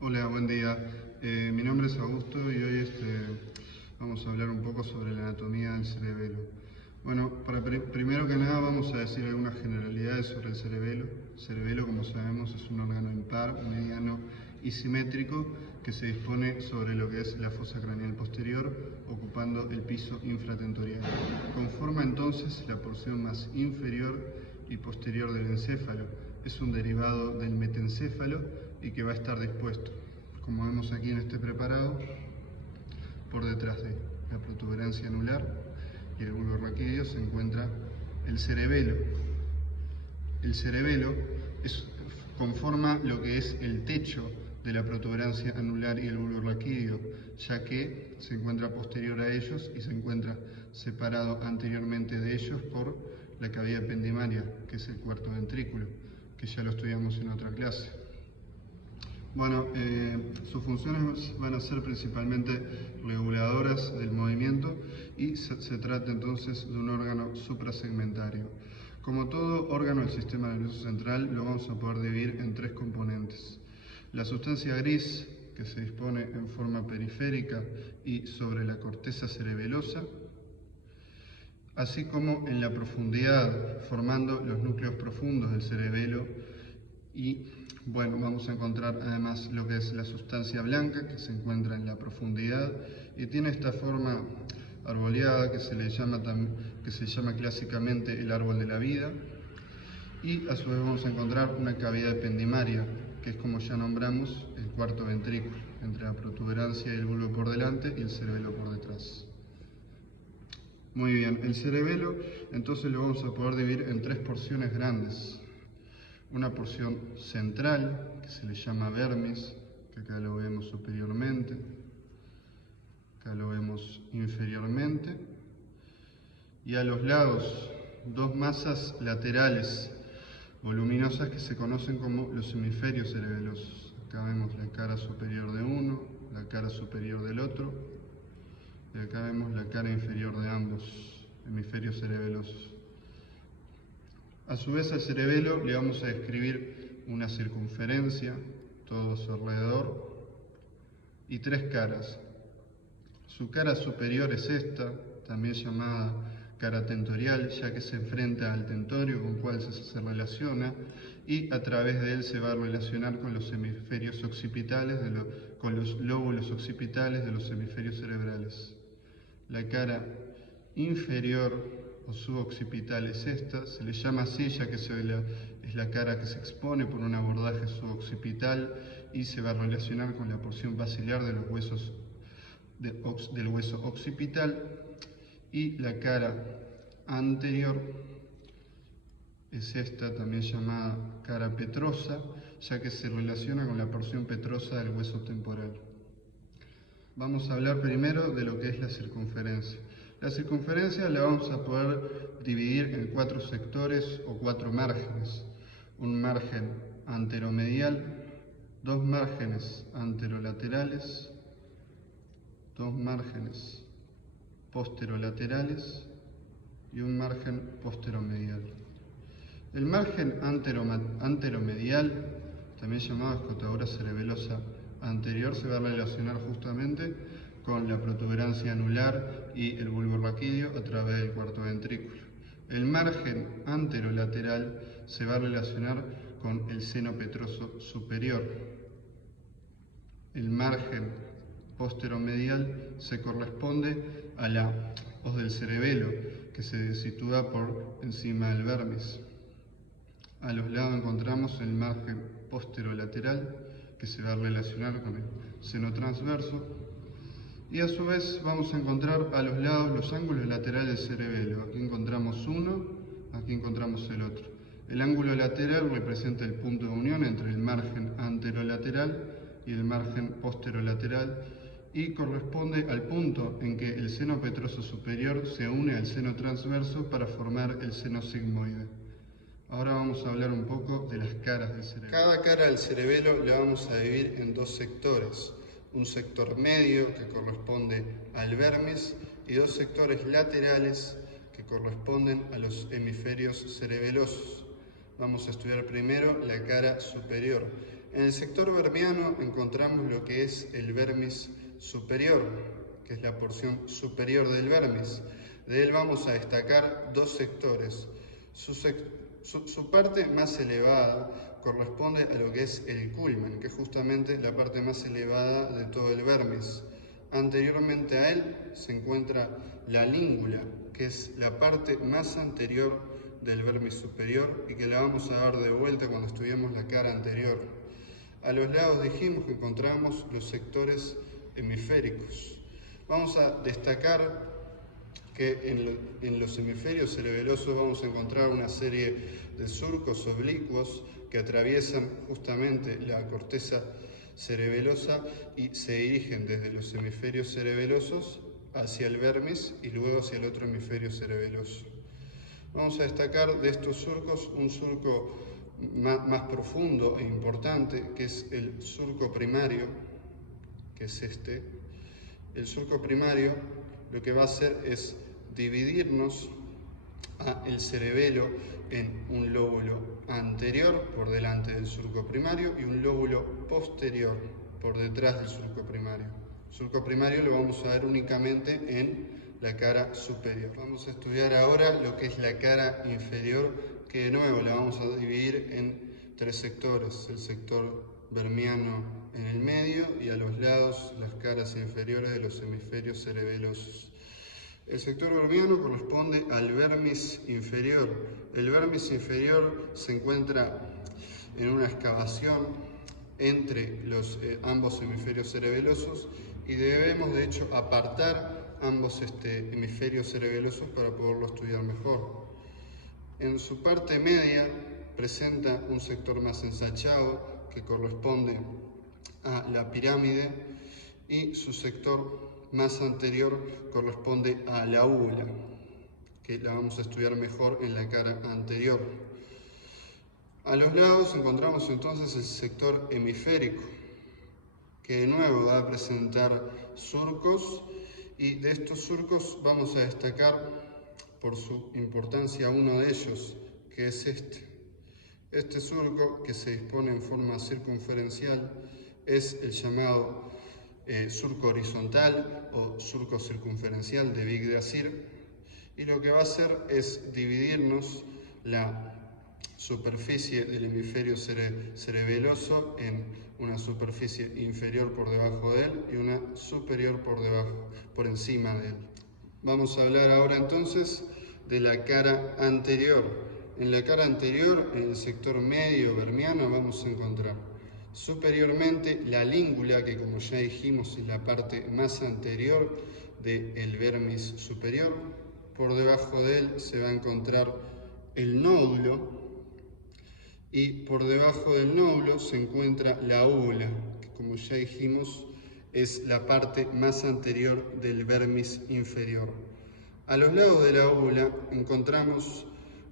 Hola, buen día. Mi nombre es Augusto y hoy vamos a hablar un poco sobre la anatomía del cerebelo. Bueno, primero que nada vamos a decir algunas generalidades sobre el cerebelo. El cerebelo, como sabemos, es un órgano impar, mediano y simétrico que se dispone sobre lo que es la fosa craneal posterior, ocupando el piso infratentorial. Conforma entonces la porción más inferior y posterior del encéfalo. Es un derivado del metencéfalo y que va a estar dispuesto, como vemos aquí en este preparado, por detrás de la protuberancia anular y el bulbo raquídeo se encuentra el cerebelo. El cerebelo conforma lo que es el techo de la protuberancia anular y el bulbo raquídeo, ya que se encuentra posterior a ellos y se encuentra separado anteriormente de ellos por la cavidad ependimaria, que es el cuarto ventrículo, que ya lo estudiamos en otra clase. Bueno, sus funciones van a ser principalmente reguladoras del movimiento y se trata entonces de un órgano suprasegmentario. Como todo órgano del sistema nervioso central, lo vamos a poder dividir en tres componentes. La sustancia gris, que se dispone en forma periférica y sobre la corteza cerebelosa, así como en la profundidad, formando los núcleos profundos del cerebelo. Y bueno, vamos a encontrar además lo que es la sustancia blanca, que se encuentra en la profundidad y tiene esta forma arboleada que se llama clásicamente el árbol de la vida. Y a su vez vamos a encontrar una cavidad ependimaria, que es, como ya nombramos, el cuarto ventrículo, entre la protuberancia y el bulbo por delante y el cerebelo por detrás. Muy bien, el cerebelo entonces lo vamos a poder dividir en tres porciones grandes. Una porción central, que se le llama vermis, que acá lo vemos superiormente, acá lo vemos inferiormente, y a los lados dos masas laterales voluminosas que se conocen como los hemisferios cerebelosos. Acá vemos la cara superior de uno, la cara superior del otro, y acá vemos la cara inferior de ambos hemisferios cerebelosos. A su vez al cerebelo le vamos a describir una circunferencia, todo su alrededor, y tres caras. Su cara superior es esta, también llamada cara tentorial, ya que se enfrenta al tentorio con cual se relaciona, y a través de él se va a relacionar con los hemisferios occipitales, con los lóbulos occipitales de los hemisferios cerebrales. La cara inferior o suboccipital es esta, se le llama así ya que es la cara que se expone por un abordaje suboccipital y se va a relacionar con la porción basilar de los huesos del hueso occipital. Y la cara anterior es esta, también llamada cara petrosa, ya que se relaciona con la porción petrosa del hueso temporal. Vamos a hablar primero de lo que es la circunferencia. La circunferencia la vamos a poder dividir en cuatro sectores o cuatro márgenes. Un margen anteromedial, dos márgenes anterolaterales, dos márgenes posterolaterales y un margen posteromedial. El margen anteromedial, también llamado escotadura cerebelosa anterior, se va a relacionar justamente con la protuberancia anular y el bulbo raquídeo a través del cuarto ventrículo. El margen anterolateral se va a relacionar con el seno petroso superior. El margen posteromedial se corresponde a la hoz del cerebelo, que se sitúa por encima del vermis. A los lados encontramos el margen posterolateral, que se va a relacionar con el seno transverso, y a su vez vamos a encontrar a los lados los ángulos laterales del cerebelo. Aquí encontramos uno, aquí encontramos el otro. El ángulo lateral representa el punto de unión entre el margen anterolateral y el margen posterolateral y corresponde al punto en que el seno petroso superior se une al seno transverso para formar el seno sigmoide. Ahora vamos a hablar un poco de las caras del cerebelo. Cada cara del cerebelo la vamos a dividir en dos sectores. Un sector medio que corresponde al vermis y dos sectores laterales que corresponden a los hemisferios cerebelosos. Vamos a estudiar primero la cara superior. En el sector vermiano encontramos lo que es el vermis superior, que es la porción superior del vermis. De él vamos a destacar dos sectores. Su parte más elevada corresponde a lo que es el culmen, que es justamente la parte más elevada de todo el vermis. Anteriormente a él se encuentra la língula, que es la parte más anterior del vermis superior y que la vamos a ver de vuelta cuando estudiemos la cara anterior. A los lados dijimos que encontramos los sectores hemisféricos. Vamos a destacar que en los hemisferios cerebelosos vamos a encontrar una serie de surcos oblicuos que atraviesan justamente la corteza cerebelosa y se dirigen desde los hemisferios cerebelosos hacia el vermis y luego hacia el otro hemisferio cerebeloso. Vamos a destacar de estos surcos un surco más profundo e importante, que es el surco primario, que es este. El surco primario lo que va a hacer es dividirnos el cerebelo en un lóbulo anterior por delante del surco primario y un lóbulo posterior por detrás del surco primario. El surco primario lo vamos a ver únicamente en la cara superior. Vamos a estudiar ahora lo que es la cara inferior, que de nuevo la vamos a dividir en tres sectores: el sector vermiano en el medio y a los lados las caras inferiores de los hemisferios cerebelosos. El sector vermiano corresponde al vermis inferior. El vermis inferior se encuentra en una excavación entre ambos hemisferios cerebelosos y debemos de hecho apartar ambos hemisferios cerebelosos para poderlo estudiar mejor. En su parte media presenta un sector más ensanchado que corresponde a la pirámide y su sector más anterior corresponde a la úvula, que la vamos a estudiar mejor en la cara anterior. A los lados encontramos entonces el sector hemisférico, que de nuevo va a presentar surcos, y de estos surcos vamos a destacar por su importancia uno de ellos, que es este. Este surco, que se dispone en forma circunferencial, es el llamado surco horizontal o surco circunferencial de Yggdrasil, y lo que va a hacer es dividirnos la superficie del hemisferio cerebeloso en una superficie inferior por debajo de él y una superior por encima de él. Vamos a hablar ahora entonces de la cara anterior. En la cara anterior, en el sector medio vermiano, vamos a encontrar superiormente la língula, que como ya dijimos es la parte más anterior del vermis superior. Por debajo de él se va a encontrar el nódulo, y por debajo del nódulo se encuentra la úvula, que como ya dijimos es la parte más anterior del vermis inferior. A los lados de la úvula encontramos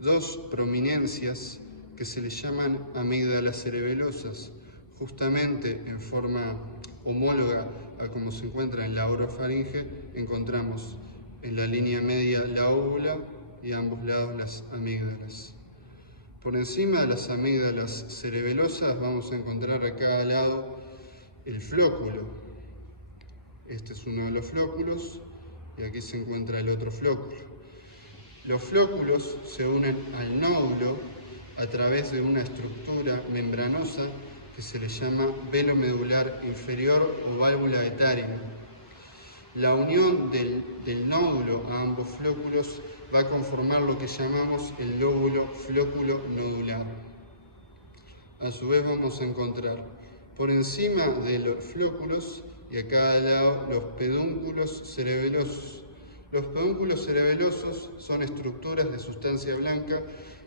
dos prominencias que se les llaman amígdalas cerebelosas, justamente en forma homóloga a como se encuentra en la orofaringe. Encontramos en la línea media la úvula y a ambos lados las amígdalas. Por encima de las amígdalas cerebelosas vamos a encontrar a cada lado el flóculo. Este es uno de los flóculos y aquí se encuentra el otro flóculo. Los flóculos se unen al nódulo a través de una estructura membranosa que se le llama velo medular inferior o válvula etaria. La unión del nódulo a ambos flóculos va a conformar lo que llamamos el lóbulo flóculo nodular. A su vez vamos a encontrar por encima de los flóculos y a cada lado los pedúnculos cerebelosos. Los pedúnculos cerebelosos son estructuras de sustancia blanca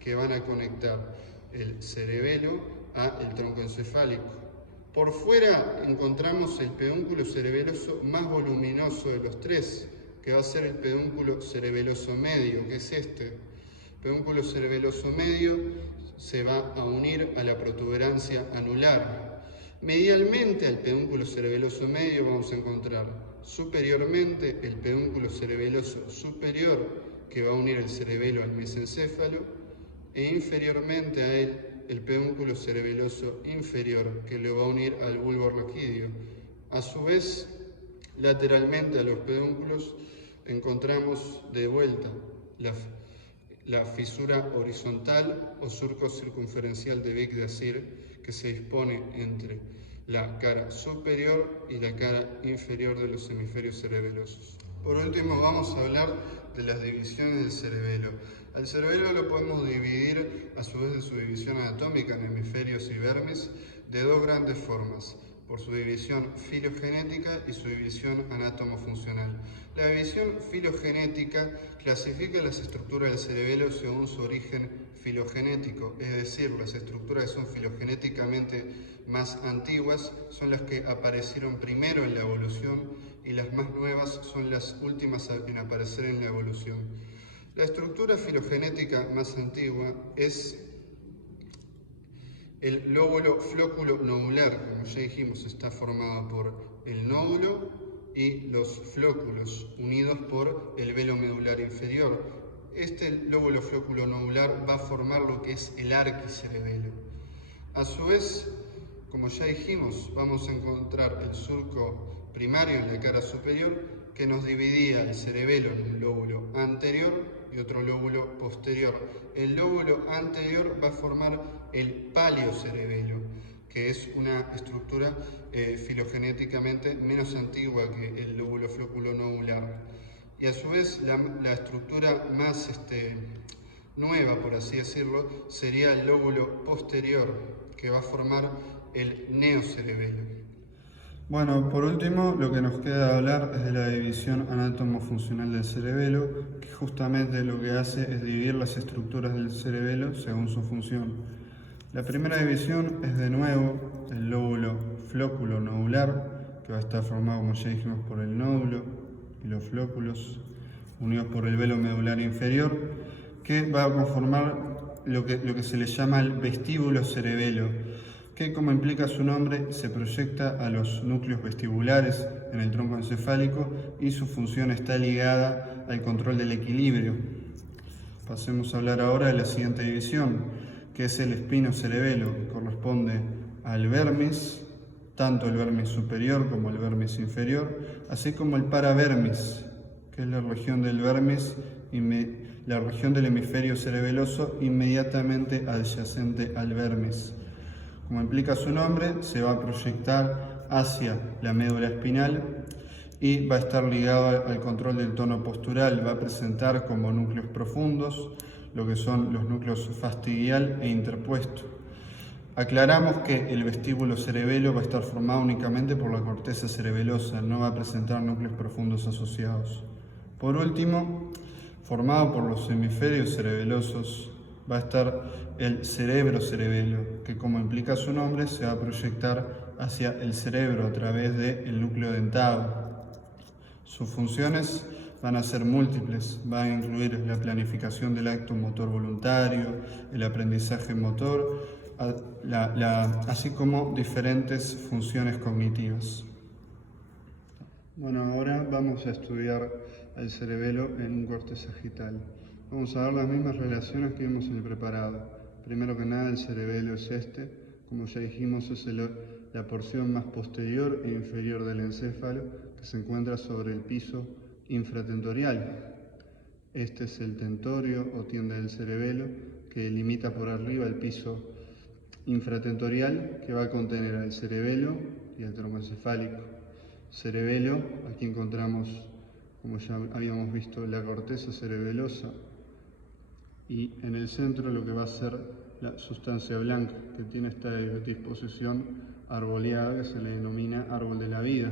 que van a conectar el cerebelo al tronco encefálico. Por fuera encontramos el pedúnculo cerebeloso más voluminoso de los tres, que va a ser el pedúnculo cerebeloso medio, que es este. El pedúnculo cerebeloso medio se va a unir a la protuberancia anular. Medialmente al pedúnculo cerebeloso medio vamos a encontrar superiormente el pedúnculo cerebeloso superior, que va a unir el cerebelo al mesencéfalo, e inferiormente a él el pedúnculo cerebeloso inferior, que lo va a unir al bulbo raquídeo. A su vez, lateralmente a los pedúnculos encontramos de vuelta la fisura horizontal o surco circunferencial de Vic-de-Asir, que se dispone entre la cara superior y la cara inferior de los hemisferios cerebelosos. Por último, vamos a hablar de las divisiones del cerebelo. Al cerebelo lo podemos dividir, a su vez de su división anatómica en hemisferios y vermis, de dos grandes formas, por su división filogenética y su división anátomo-funcional. La división filogenética clasifica las estructuras del cerebelo según su origen filogenético, es decir, las estructuras que son filogenéticamente más antiguas son las que aparecieron primero en la evolución y las más nuevas son las últimas en aparecer en la evolución. La estructura filogenética más antigua es el lóbulo flóculo nodular, como ya dijimos, está formado por el nódulo y los flóculos, unidos por el velo medular inferior. Este lóbulo flóculo nodular va a formar lo que es el arquicerebelo. A su vez, como ya dijimos, vamos a encontrar el surco primario en la cara superior que nos dividía el cerebelo en un lóbulo anterior y otro lóbulo posterior. El lóbulo anterior va a formar el paleocerebelo, que es una estructura filogenéticamente menos antigua que el lóbulo flóculo nodular. Y a su vez la estructura más nueva, por así decirlo, sería el lóbulo posterior, que va a formar el neocerebelo. Bueno, por último, lo que nos queda hablar es de la división anátomo-funcional del cerebelo, que justamente lo que hace es dividir las estructuras del cerebelo según su función. La primera división es de nuevo el lóbulo flóculo nodular, que va a estar formado, como ya dijimos, por el nódulo y los flóculos, unidos por el velo medular inferior, que va a conformar lo que se le llama el vestíbulo cerebelo, que, como implica su nombre, se proyecta a los núcleos vestibulares en el tronco encefálico y su función está ligada al control del equilibrio. Pasemos a hablar ahora de la siguiente división, que es el espinocerebelo, que corresponde al vermis, tanto el vermis superior como el vermis inferior, así como el paravermis, que es la región del vermis, la región del hemisferio cerebeloso inmediatamente adyacente al vermis. Como implica su nombre, se va a proyectar hacia la médula espinal y va a estar ligado al control del tono postural. Va a presentar como núcleos profundos lo que son los núcleos fastigial e interpuesto. Aclaramos que el vestíbulo cerebelo va a estar formado únicamente por la corteza cerebelosa, no va a presentar núcleos profundos asociados. Por último, formado por los hemisferios cerebelosos, va a estar el cerebro-cerebelo, que, como implica su nombre, se va a proyectar hacia el cerebro a través del núcleo dentado. Sus funciones van a ser múltiples, van a incluir la planificación del acto motor voluntario, el aprendizaje motor, así como diferentes funciones cognitivas. Bueno, ahora vamos a estudiar el cerebelo en un corte sagital. Vamos a ver las mismas relaciones que vimos en el preparado. Primero que nada, el cerebelo es como ya dijimos, es la porción más posterior e inferior del encéfalo que se encuentra sobre el piso infratentorial. Este es el tentorio o tienda del cerebelo que limita por arriba el piso infratentorial, que va a contener al cerebelo y al tronco encefálico. Cerebelo, aquí encontramos, como ya habíamos visto, la corteza cerebelosa, y en el centro lo que va a ser la sustancia blanca, que tiene esta disposición arboleada que se le denomina árbol de la vida.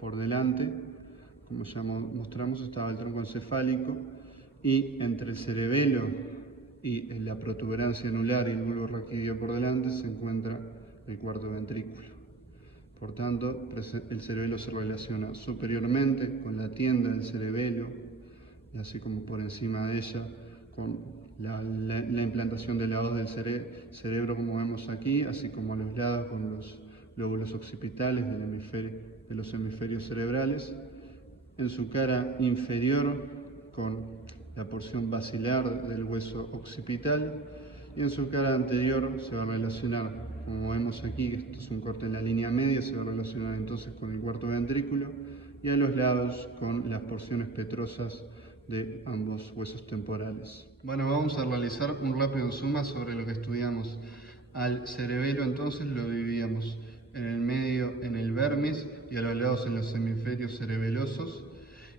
Por delante, como ya mostramos, estaba el tronco encefálico, y entre el cerebelo y la protuberancia anular y el bulbo raquídeo por delante se encuentra el cuarto ventrículo. Por tanto, el cerebelo se relaciona superiormente con la tienda del cerebelo, y así como por encima de ella con la implantación de la hoz del cerebro, como vemos aquí, así como a los lados con los lóbulos occipitales de los hemisferios cerebrales. En su cara inferior con la porción basilar del hueso occipital, y en su cara anterior se va a relacionar, como vemos aquí, esto es un corte en la línea media, se va a relacionar entonces con el cuarto ventrículo, y a los lados con las porciones petrosas de ambos huesos temporales. Bueno, vamos a realizar un rápido suma sobre lo que estudiamos. Al cerebelo entonces lo dividíamos en el medio en el vermis y a los lados en los hemisferios cerebelosos,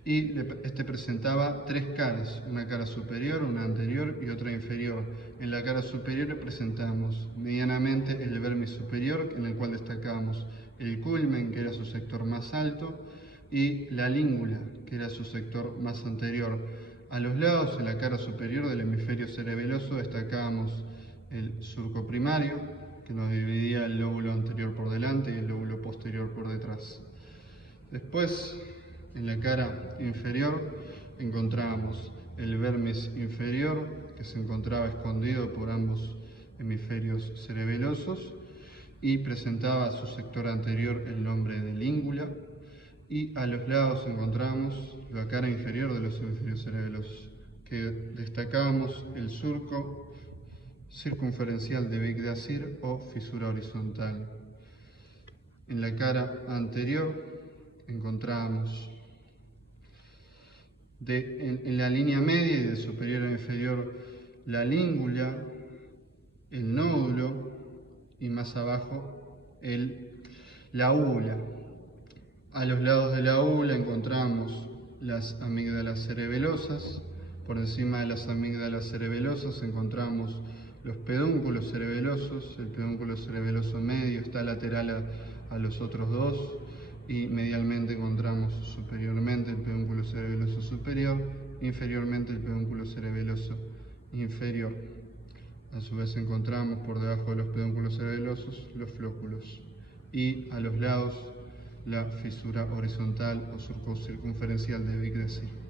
y este presentaba tres caras, una cara superior, una anterior y otra inferior. En la cara superior presentamos medianamente el vermis superior, en el cual destacábamos el culmen, que era su sector más alto, y la língula, que era su sector más anterior. A los lados, en la cara superior del hemisferio cerebeloso, destacábamos el surco primario, que nos dividía el lóbulo anterior por delante y el lóbulo posterior por detrás. Después, en la cara inferior, encontrábamos el vermis inferior, que se encontraba escondido por ambos hemisferios cerebelosos y presentaba a su sector anterior el nombre de língula, y a los lados encontramos la cara inferior de los hemisferios cerebelosos, que destacábamos el surco circunferencial de Vic-de-Asir o fisura horizontal. En la cara anterior encontramos en la línea media y de superior a inferior la língula, el nódulo y más abajo la úvula. A los lados de la úvula encontramos las amígdalas cerebelosas. Por encima de las amígdalas cerebelosas encontramos los pedúnculos cerebelosos. El pedúnculo cerebeloso medio está lateral a los otros dos, y medialmente encontramos superiormente el pedúnculo cerebeloso superior, inferiormente el pedúnculo cerebeloso inferior. A su vez encontramos por debajo de los pedúnculos cerebelosos los flóculos, y a los lados la fisura horizontal o surco circunferencial de Vic-de-Asir.